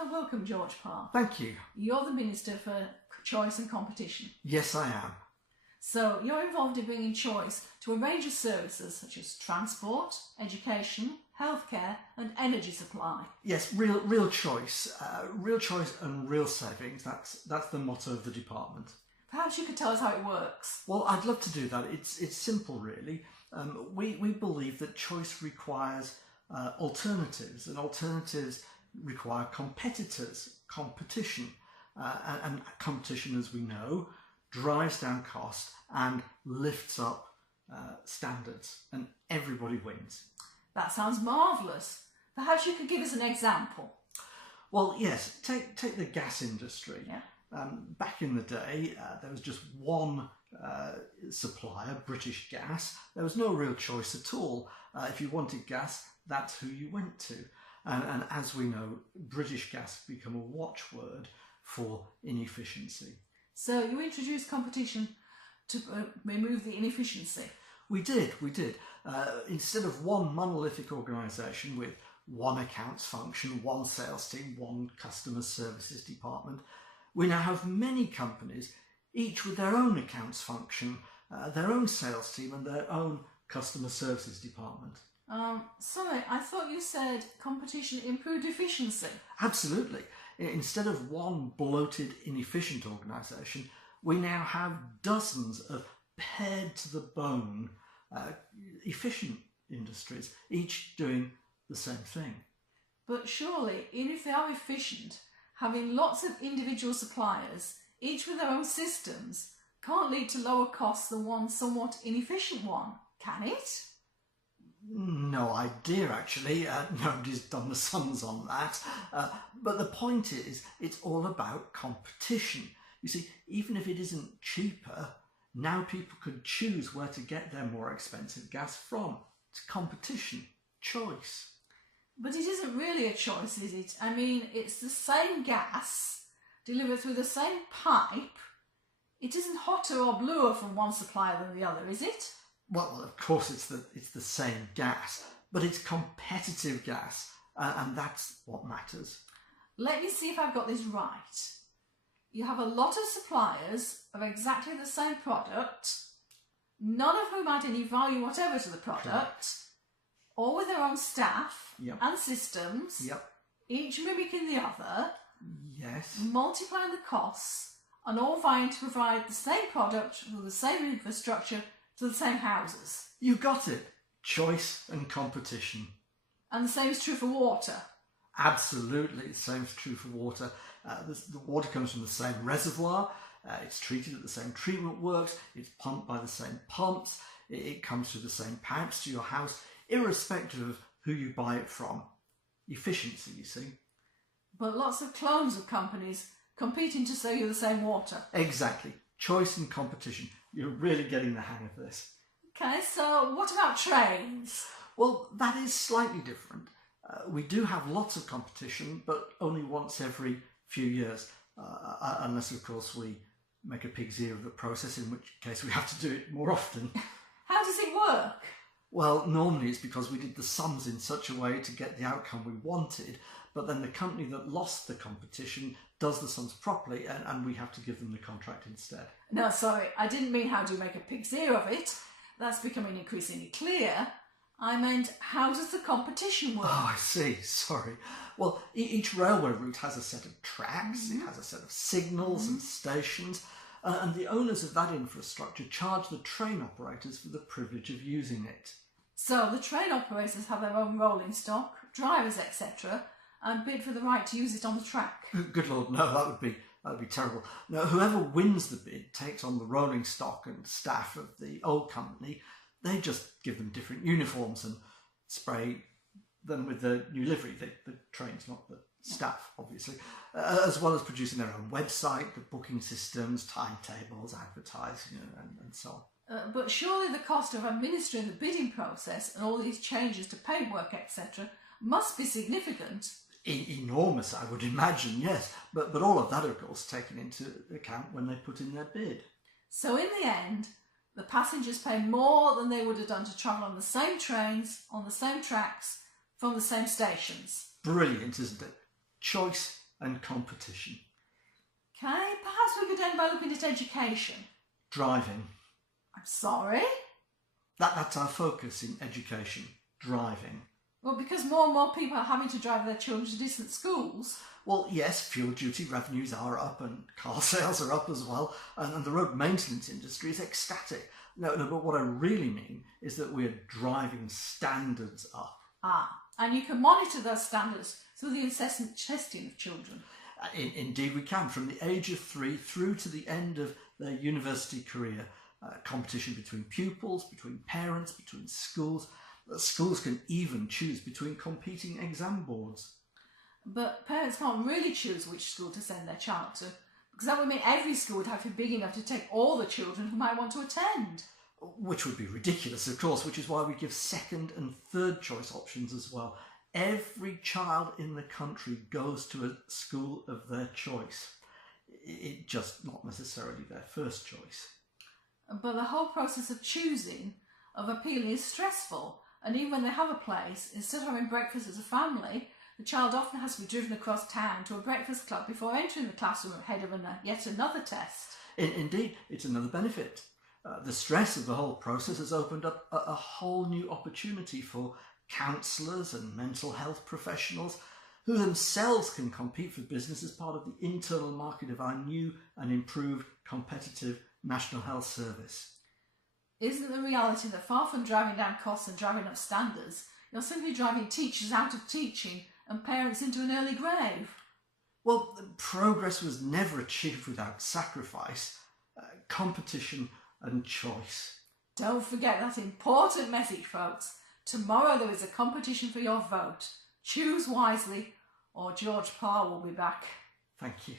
So welcome, George Parr. Thank you. You're the Minister for Choice and Competition. Yes, I am. So you're involved in bringing choice to a range of services such as transport, education, healthcare and energy supply. Yes, real choice. Real choice and real savings. That's the motto of the department. Perhaps you could tell us how it works. Well, I'd love to do that. It's simple, really. We believe that choice requires alternatives, and alternatives require competitors, competition. And competition, as we know, drives down cost and lifts up standards, and everybody wins. That sounds marvellous. Perhaps you could give us an example. Well, yes, take the gas industry. Yeah. Back in the day, there was just one supplier, British Gas. There was no real choice at all. If you wanted gas, that's who you went to. And as we know, British Gas become a watchword for inefficiency. So you introduced competition to remove the inefficiency. We did. Instead of one monolithic organisation with one accounts function, one sales team, one customer services department, we now have many companies, each with their own accounts function, their own sales team and their own customer services department. Sorry, I thought you said competition improved efficiency. Absolutely. Instead of one bloated, inefficient organisation, we now have dozens of pared to the bone, efficient industries, each doing the same thing. But surely, even if they are efficient, having lots of individual suppliers, each with their own systems, can't lead to lower costs than one somewhat inefficient one, can it? No idea, actually. Nobody's done the sums on that. But the point is, it's all about competition. You see, even if it isn't cheaper, now people could choose where to get their more expensive gas from. It's competition, choice. But it isn't really a choice, is it? I mean, it's the same gas delivered through the same pipe. It isn't hotter or bluer from one supplier than the other, is it? Well, of course it's the same gas, but it's competitive gas, and that's what matters. Let me see if I've got this right. You have a lot of suppliers of exactly the same product, none of whom add any value whatever to the product, Correct. All with their own staff Yep. and systems, Yep. each mimicking the other, Yes. multiplying the costs, and all vying to provide the same product with the same infrastructure to the same houses. You got it. Choice and competition. And the same is true for water. Absolutely, the same is true for water. The water comes from the same reservoir, it's treated at the same treatment works, it's pumped by the same pumps, it comes through the same pipes to your house, irrespective of who you buy it from. Efficiency, you see. But lots of clones of companies competing to sell you the same water. Exactly. Choice and competition. You're really getting the hang of this. Okay, so what about trains? Well, that is slightly different. We do have lots of competition, but only once every few years, unless, of course, we make a pig's ear of the process, in which case we have to do it more often. How does it work? Well, normally it's because we did the sums in such a way to get the outcome we wanted, but then the company that lost the competition does the sums properly, and we have to give them the contract instead. No, sorry, I didn't mean how do you make a pig's ear of it. That's becoming increasingly clear. I meant, how does the competition work? Oh, I see. Sorry. Well, each railway route has a set of tracks, it has a set of signals and stations, and the owners of that infrastructure charge the train operators for the privilege of using it. So the train operators have their own rolling stock, drivers, etc., and bid for the right to use it on the track. Good Lord, no, that would be terrible. No, whoever wins the bid takes on the rolling stock and staff of the old company. They just give them different uniforms and spray them with the new livery, the trains, not the staff, obviously, as well as producing their own website, the booking systems, timetables, advertising, and so on. But surely the cost of administering the bidding process and all these changes to paperwork, etc., must be significant. Enormous, I would imagine, yes. But all of that, of course, taken into account when they put in their bid. So in the end, the passengers pay more than they would have done to travel on the same trains, on the same tracks, from the same stations. Brilliant, isn't it? Choice and competition. Okay, perhaps we could end by looking at education. Driving. I'm sorry? That's our focus in education. Driving. Well, because more and more people are having to drive their children to distant schools. Well, yes, fuel duty revenues are up and car sales are up as well, and the road maintenance industry is ecstatic. No, but what I really mean is that we're driving standards up. And you can monitor those standards through the incessant testing of children. Indeed we can, from the age of 3 through to the end of their university career. Competition between pupils, between parents, between schools. Schools can even choose between competing exam boards. But parents can't really choose which school to send their child to, because that would mean every school would have to be big enough to take all the children who might want to attend. Which would be ridiculous, of course, which is why we give second and third choice options as well. Every child in the country goes to a school of their choice. It's just not necessarily their first choice. But the whole process of choosing, of appealing, is stressful. And even when they have a place, instead of having breakfast as a family, the child often has to be driven across town to a breakfast club before entering the classroom ahead of yet another test. Indeed, it's another benefit. The stress of the whole process has opened up a whole new opportunity for counsellors and mental health professionals who themselves can compete for business as part of the internal market of our new and improved competitive National Health Service. Isn't the reality that far from driving down costs and driving up standards, you're simply driving teachers out of teaching and parents into an early grave? Well, progress was never achieved without sacrifice, competition and choice. Don't forget that important message, folks. Tomorrow there is a competition for your vote. Choose wisely or George Parr will be back. Thank you.